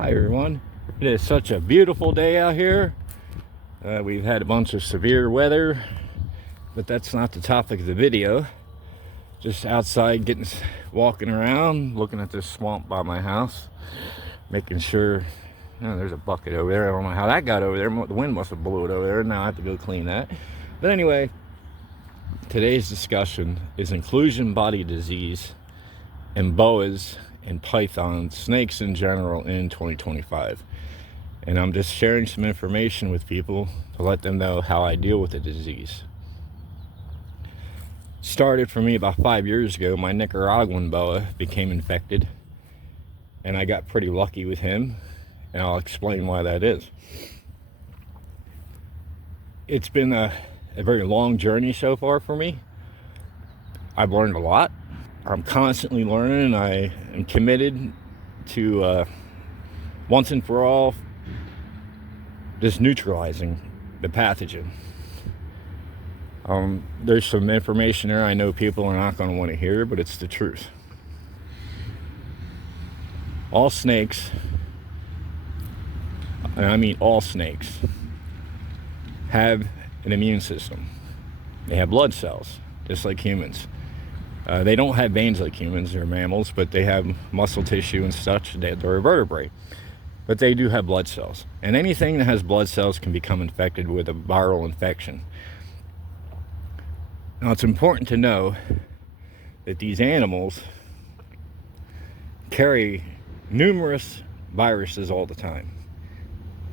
Hi everyone. It is such a beautiful day out here. We've had a bunch of severe weather, but that's not the topic of the video. Just outside walking around, looking at this swamp by my house, making sure, there's a bucket over there. I don't know how that got over there. The wind must have blew it over there. Now I have to go clean that. But anyway, today's discussion is inclusion body disease and boas and pythons, snakes in general, in 2025. And I'm just sharing some information with people to let them know how I deal with the disease. Started for me about 5 years ago. My Nicaraguan boa became infected, and I got pretty lucky with him, and I'll explain why that is. It's been a very long journey so far for me. I've learned a lot. I'm constantly learning, and I am committed to once and for all just neutralizing the pathogen. There's some information there I know people are not going to want to hear, but it's the truth. All snakes, and I mean all snakes, have an immune system. They have blood cells, just like humans. They don't have veins like humans. They're mammals, but they have muscle tissue and such. They're a vertebrate. But they do have blood cells. And anything that has blood cells can become infected with a viral infection. Now, it's important to know that these animals carry numerous viruses all the time.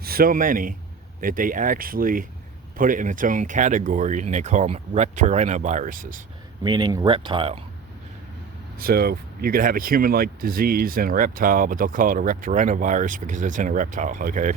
So many that they actually put it in its own category, and they call them reptarenaviruses, meaning reptile. So you could have a human-like disease in a reptile, but they'll call it a reptarenavirus because it's in a reptile, okay?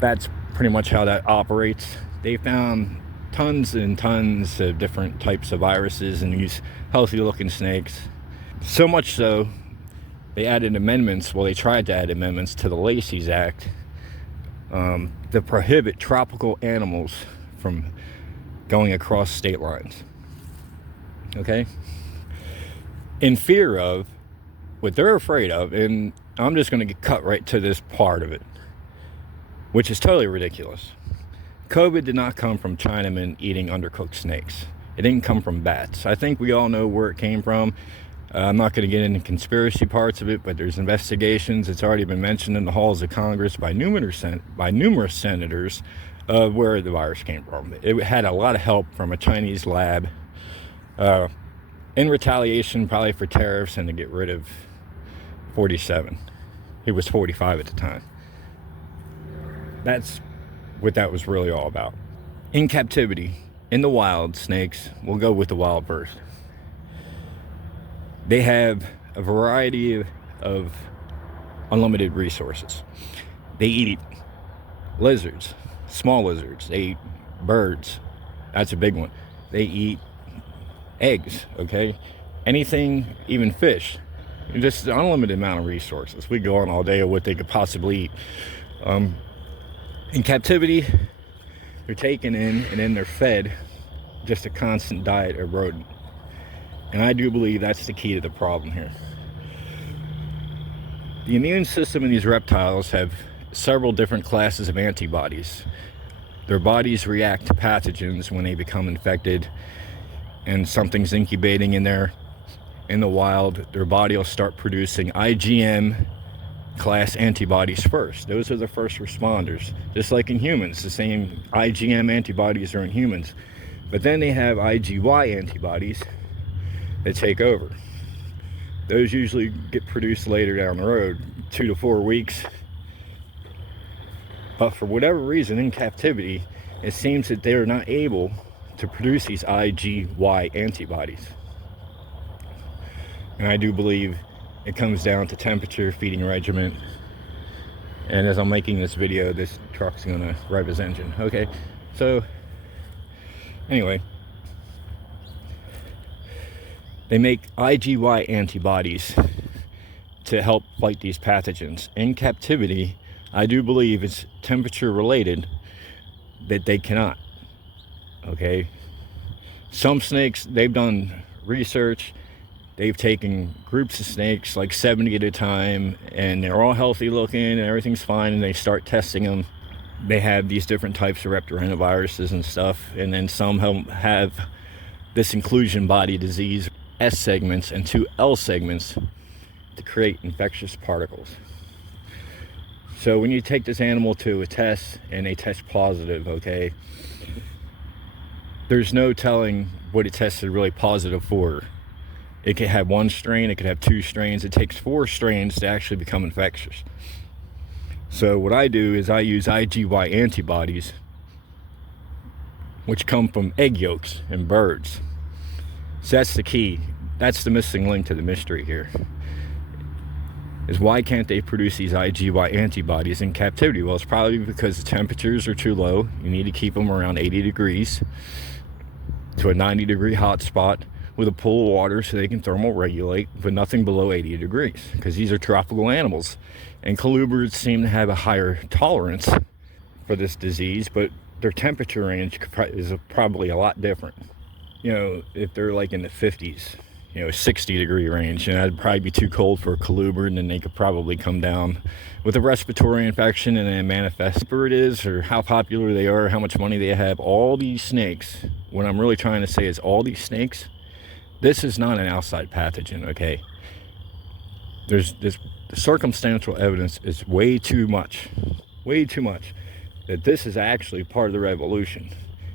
That's pretty much how that operates. They found tons and tons of different types of viruses in these healthy-looking snakes. So much so, they added amendments, they tried to add amendments to the Lacey's Act to prohibit tropical animals from going across state lines, okay? In fear of what they're afraid of, and I'm just going to get cut right to this part of it, which is totally ridiculous. COVID did not come from Chinamen eating undercooked snakes. It didn't come from bats. I think we all know where it came from. I'm not going to get into conspiracy parts of it, but there's investigations. It's already been mentioned in the halls of Congress by numerous senators of where the virus came from. It had a lot of help from a Chinese lab in retaliation probably for tariffs and to get rid of 47. He was 45 at the time. That's what that was really all about. In captivity, in the wild, snakes, we'll go with the wild first. They have a variety of unlimited resources. They eat lizards, small lizards. They eat birds. That's a big one. They eat eggs, okay? Anything, even fish. Just an unlimited amount of resources. We go on all day of what they could possibly eat. In captivity, they're taken in and then they're fed just a constant diet of rodent. And I do believe that's the key to the problem here. The immune system in these reptiles have several different classes of antibodies. Their bodies react to pathogens when they become infected and something's incubating in there. In the wild, their body will start producing IgM class antibodies first. Those are the first responders. Just like in humans, the same IgM antibodies are in humans. But then they have IgY antibodies that take over. Those usually get produced later down the road, 2 to 4 weeks. But for whatever reason, in captivity, it seems that they are not able to produce these IgY antibodies. And I do believe it comes down to temperature, feeding regimen. And as I'm making this video, this truck's gonna rev his engine. Okay, so anyway, they make IgY antibodies to help fight these pathogens. In captivity, I do believe it's temperature related that they cannot. Okay, some snakes, they've done research They've taken groups of snakes, like 70 at a time, and they're all healthy looking and everything's fine, and they start testing them. They have these different types of reptilian and stuff, and then some have this inclusion body disease, S segments and 2 L segments, to create infectious particles. So when you take this animal to a test and they test positive, okay, there's no telling what it tested really positive for. It could have 1 strain, it could have 2 strains. It takes 4 strains to actually become infectious. So what I do is I use IgY antibodies, which come from egg yolks in birds. So that's the key. That's the missing link to the mystery here. Is why can't they produce these IgY antibodies in captivity? Well, it's probably because the temperatures are too low. You need to keep them around 80 degrees to a 90-degree hot spot with a pool of water so they can thermoregulate, but nothing below 80 degrees, because these are tropical animals. And colubrids seem to have a higher tolerance for this disease, but their temperature range is probably a lot different. You know, if they're like in the 50s, 60-degree range, and that'd probably be too cold for a colubrid, and then they could probably come down with a respiratory infection and then manifest. Whatever it is, or how popular they are, how much money they have, all these snakes, what I'm really trying to say is all these snakes, this is not an outside pathogen, okay? There's this circumstantial evidence is way too much, that this is actually part of the revolution.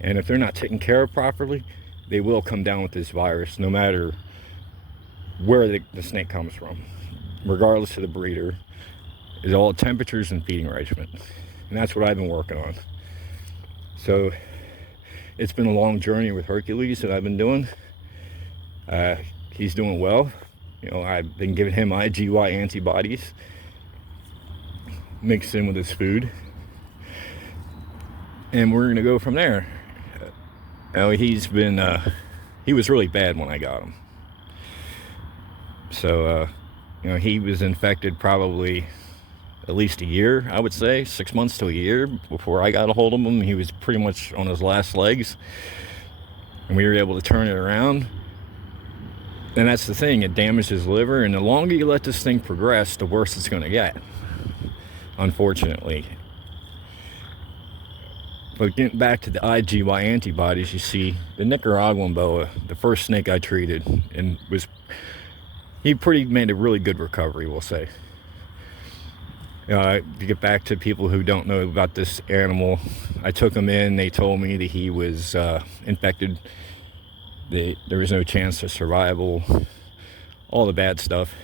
And if they're not taken care of properly, they will come down with this virus, no matter where the snake comes from, regardless of the breeder. Is all temperatures and feeding regimen. And that's what I've been working on. So it's been a long journey with Hercules that I've been doing. He's doing well. I've been giving him IgY antibodies mixed in with his food, and we're gonna go from there. He was really bad when I got him. So he was infected probably at least a year, I would say, 6 months to a year before I got a hold of him. He was pretty much on his last legs, and we were able to turn it around. And that's the thing, it damaged his liver, and the longer you let this thing progress, the worse it's going to get, unfortunately. But getting back to the IgY antibodies, you see, the Nicaraguan boa, the first snake I treated, and he made a really good recovery, we'll say. To get back to people who don't know about this animal, I took him in, they told me that he was infected. There was no chance of survival, all the bad stuff.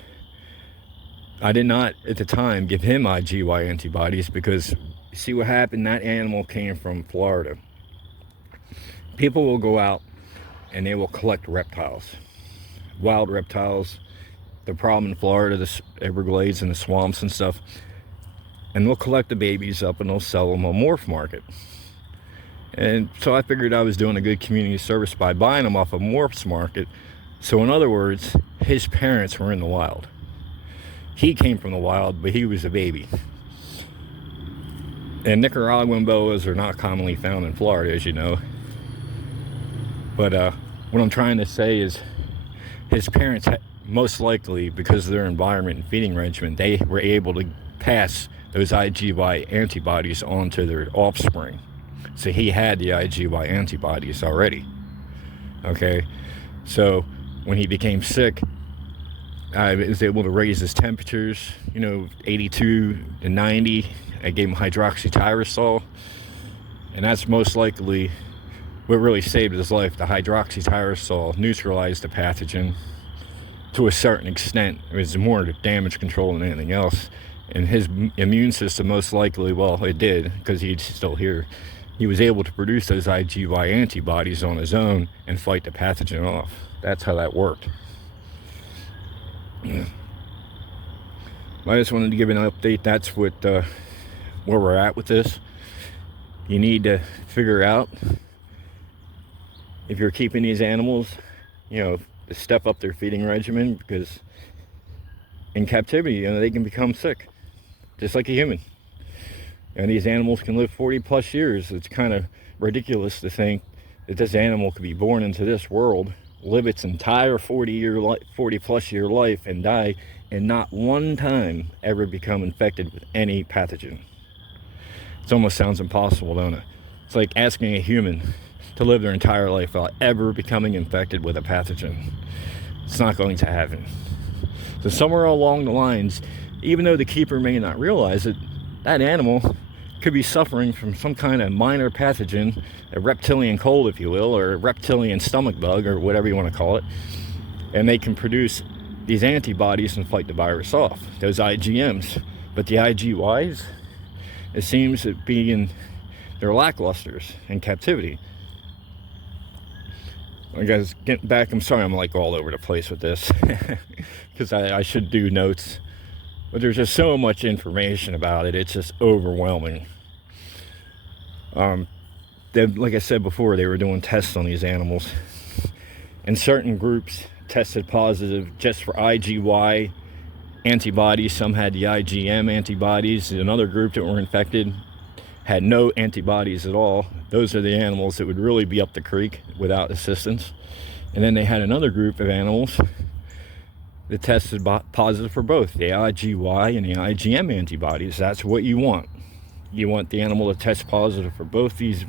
I did not, at the time, give him IgY antibodies because, see what happened, that animal came from Florida. People will go out and they will collect reptiles, wild reptiles. The problem in Florida, the Everglades and the swamps and stuff, and they'll collect the babies up and they'll sell them on morph market. And so I figured I was doing a good community service by buying them off a morphs market. So in other words, his parents were in the wild. He came from the wild, but he was a baby. And Nicaraguan boas are not commonly found in Florida, as you know. But what I'm trying to say is his parents, most likely, because of their environment and feeding regimen, they were able to pass those IgY antibodies on to their offspring. So he had the IgY antibodies already. Okay, so when he became sick, I was able to raise his temperatures, 82 to 90. I gave him hydroxytyrosol, and that's most likely what really saved his life. The hydroxytyrosol neutralized the pathogen to a certain extent. It was more damage control than anything else. And his immune system most likely, well, it did, because he's still here. He was able to produce those IgY antibodies on his own and fight the pathogen off. That's how that worked. I just wanted to give an update. That's what where we're at with this. You need to figure out, if you're keeping these animals, to step up their feeding regimen, because in captivity, they can become sick, just like a human. And these animals can live 40 plus years. It's kind of ridiculous to think that this animal could be born into this world live its entire 40 plus year life and die, and not one time ever become infected with any pathogen. It almost sounds impossible, don't it? It's like asking a human to live their entire life without ever becoming infected with a pathogen. It's not going to happen. So somewhere along the lines, even though the keeper may not realize it, that animal could be suffering from some kind of minor pathogen, a reptilian cold, if you will, or a reptilian stomach bug, or whatever you want to call it, and they can produce these antibodies and fight the virus off, those IgMs. But the IgYs, it seems that they're lacklusters in captivity. I guys, getting back, I'm sorry I'm like all over the place with this, because I should do notes, but there's just so much information about it, it's just overwhelming. Like I said before, they were doing tests on these animals, and certain groups tested positive just for IgY antibodies. Some had the IgM antibodies. Another group that were infected had no antibodies at all. Those are the animals that would really be up the creek without assistance. And then they had another group of animals that tested positive for both the IgY and the IgM antibodies. That's what you want. You want the animal to test positive for both these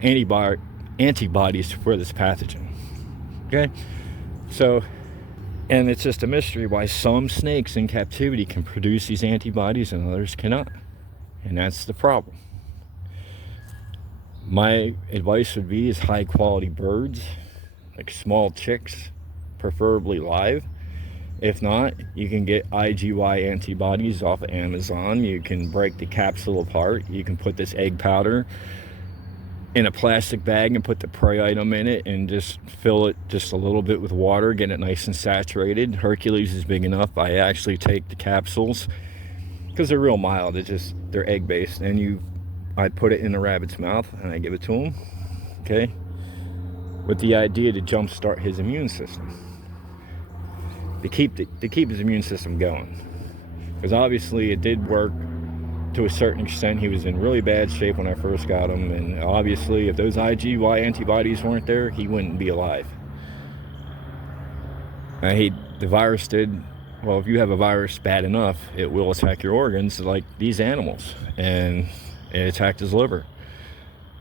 antibodies for this pathogen. Okay? So, and it's just a mystery why some snakes in captivity can produce these antibodies and others cannot. And that's the problem. My advice would be is high quality birds, like small chicks, preferably live. If not, you can get IgY antibodies off of Amazon. You can break the capsule apart. You can put this egg powder in a plastic bag and put the prey item in it and just fill it just a little bit with water, get it nice and saturated. Hercules is big enough. I actually take the capsules because they're real mild. They're egg based, and I put it in the rabbit's mouth and I give it to him, okay, with the idea to jumpstart his immune system, to keep his immune system going, because obviously it did work to a certain extent. He was in really bad shape when I first got him, and obviously if those IgY antibodies weren't there, he wouldn't be alive. The virus did, well, if you have a virus bad enough, it will attack your organs like these animals, and it attacked his liver.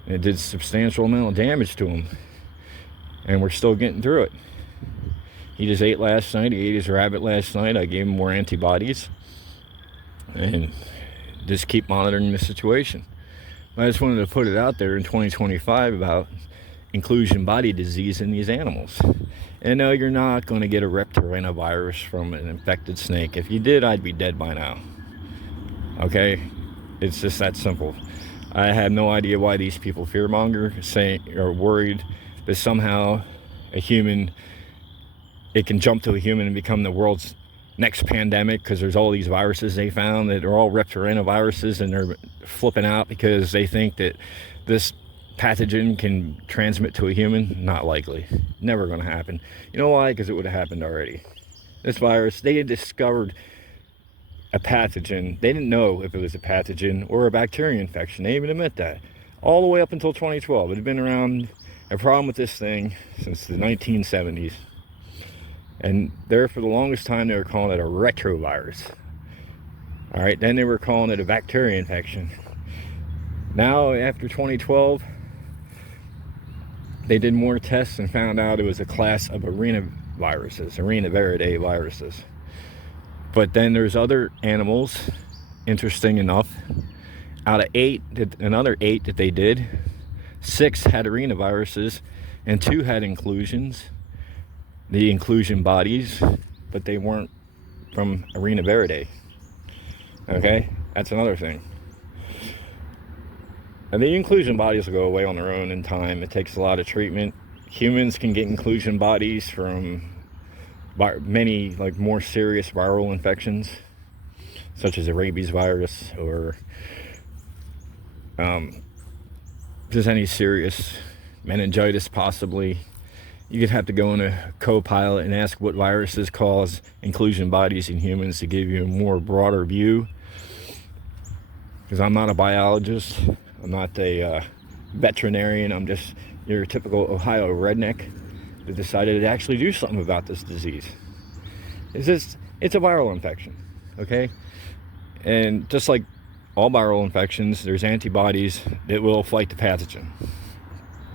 It did substantial amount of damage to him, and we're still getting through it. He just ate last night. He ate his rabbit last night. I gave him more antibodies, and just keep monitoring the situation. I just wanted to put it out there in 2025 about inclusion body disease in these animals. And no, you're not going to get a reptilian from an infected snake. If you did, I'd be dead by now. Okay? It's just that simple. I have no idea why these people fearmonger, are worried that somehow it can jump to a human and become the world's next pandemic, because there's all these viruses they found that are all reptilian, and they're flipping out because they think that this pathogen can transmit to a human. Not likely. Never going to happen. You know why? Because it would have happened already. This virus, they had discovered a pathogen. They didn't know if it was a pathogen or a bacteria infection. They even admit that. All the way up until 2012. It had been around, a problem with this thing, since the 1970s. And there, for the longest time, they were calling it a retrovirus. All right, then they were calling it a bacteria infection. Now, after 2012, they did more tests and found out it was a class of arenavirus viruses. But then there's other animals, interesting enough, out of another eight that they did, 6 had arenaviruses and 2 had inclusions, the inclusion bodies, but they weren't from arenavirus. Okay, that's another thing. And the inclusion bodies will go away on their own in time. It takes a lot of treatment. Humans can get inclusion bodies from many more serious viral infections, such as a rabies virus, or just any serious meningitis possibly. You could have to go in a co-pilot and ask what viruses cause inclusion bodies in humans to give you a more broader view, because I'm not a biologist, I'm not a veterinarian, I'm just your typical Ohio redneck. they decided to actually do something about this disease. It's a viral infection, okay? And just like all viral infections, there's antibodies that will fight the pathogen.